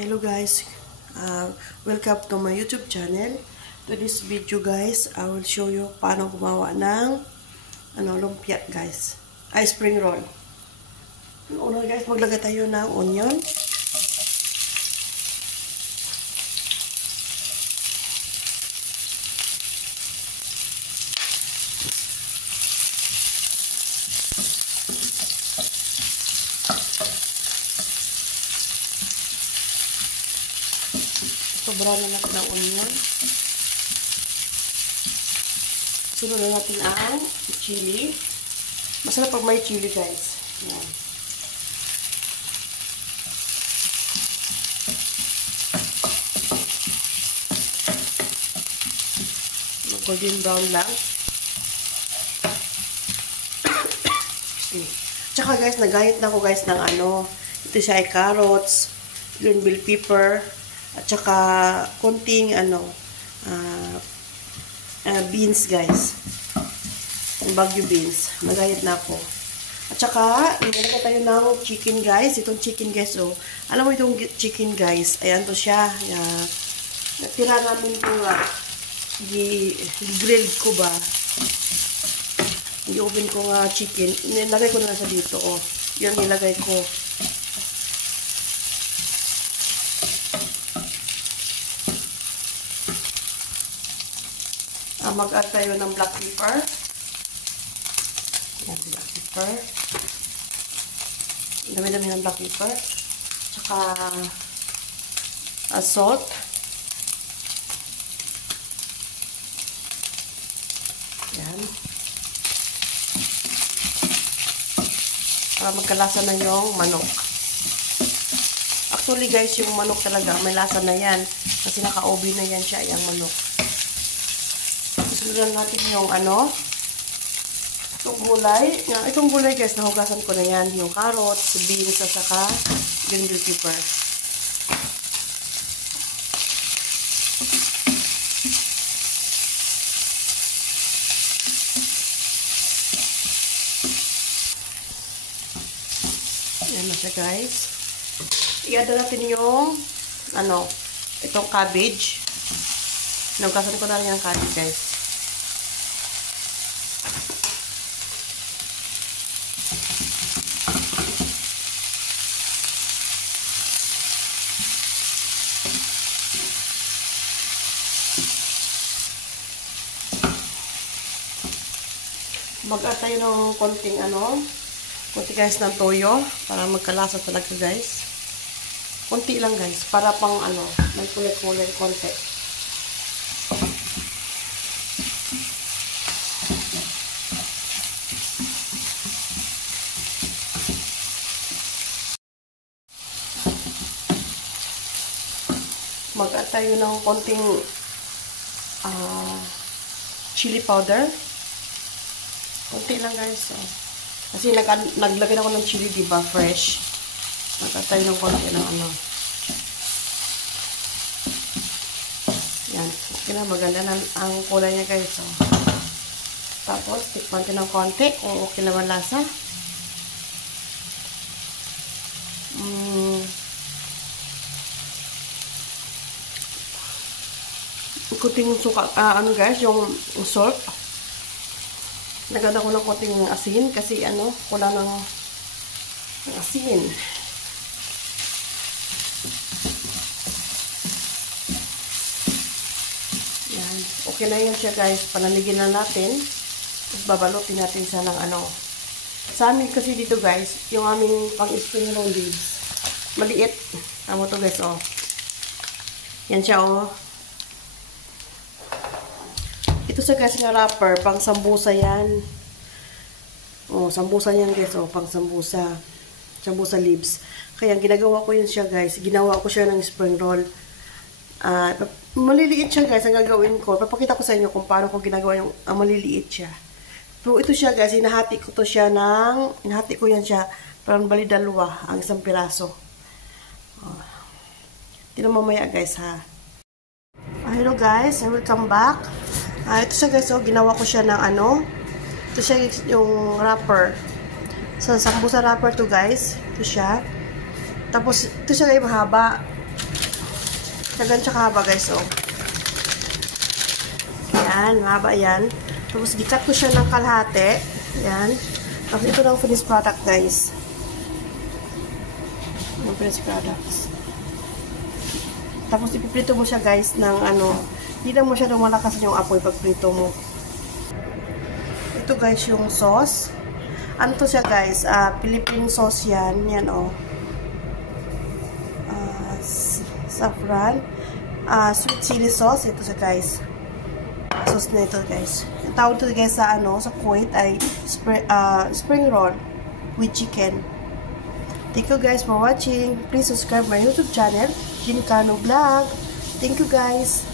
Hello guys, welcome to my YouTube channel. To this video guys, I will show you paano gumawa ng lumpia guys. Spring roll. Una guys, maglagay tayo ng onion. Sobrang na natin ng onion. Sunod na natin ang chili. Masarap pag may chili guys. Yan. Golden brown lang. Tsaka guys, nagayat na ako guys ng ito siya ay carrots, green bell pepper, at saka konting beans guys. Yung bagyo beans. Nagayat na ako. At saka, nilagay tayo ng chicken guys. Itong chicken guys, oh. Alam mo itong chicken guys. Ayan to siya. Natira namin ito grilled ko ba. I-open ko nga chicken. Nilagay ko na sa dito, oh. Yan nilagay ko. Mag-add tayo ng black pepper. Yan, black pepper. Dami-dami ng black pepper. Tsaka salt. Yan. Para magkalasa na yung manok. Actually guys, yung manok talaga, may lasa na yan. Kasi naka-OB na yan siya, yung manok. Sundan natin yung itong gulay. Itong gulay guys, nahugasan ko na yan. Yung carrots, beans, at saka green bell pepper. Yan na siya guys. I-add natin yung itong cabbage. Nahugasan ko na rin yung cabbage guys. Mag-add tayo ng konting konti guys ng toyo para magkalasa talaga guys. Konti lang guys para pang may kulay-kulay konti. Mag-add tayo ng konting chili powder. Konti lang guys. Kasi naglagay ako ng chili, diba? Fresh. Mag-add tayo ng konti ng Yan. Okay na, maganda na ang kulay niya guys. Tapos, tikman ko ng konti kung okay naman lasa. Kunting suka, guys, yung salt. Naganda ko ng konting asin kasi kulang ng asin. Yan. Okay na yan siya guys. Panaligin na natin. Tapos babalutin natin siya ng Sa amin kasi dito guys, yung aming pang-spring roll leaves. Maliit. Tama to guys, oh. Yan siya, oh. Ito sa guys nga wrapper, pang sambusa yan. Oh, sambusa yan guys, oh, pang sambusa. Sambusa leaves. Kaya ginagawa ko yun siya guys. Ginawa ko siya ng spring roll. Maliliit siya guys, ang gagawin ko. Papakita ko sa inyo kung paano ko ginagawa yung maliliit siya. Pero ito siya guys, hinahati ko yan siya. Parang bali dalawa ang isang piraso. Oh. Tingnan mamaya guys ha. Hello guys, I will come back. Ito siya guys, ginawa ko siya ng ito siya yung wrapper. So, sambusa wrapper to guys. Ito siya. Tapos, ito siya guys mahaba. Siya kahaba guys, oh. Yan, mahaba yan. Tapos, gikat ko siya ng kalahati. Yan. Tapos, ito ng finished product, guys. Yung finished products. Tapos, ipiprito mo siya, guys, ng ano, hindi na mo siya lumalakas yung apoy pag prito mo. Ito, guys, yung sauce. Ano to siya, guys? Philippine sauce yan. Yan, oh. Saffron. Sweet chili sauce. Ito siya, guys. Sauce na ito, guys. Ang tawag ito, guys, sa ano, sa Kuwait ay spring roll with chicken. Thank you, guys, for watching. Please subscribe my YouTube channel, Gincano Vlog. Thank you, guys.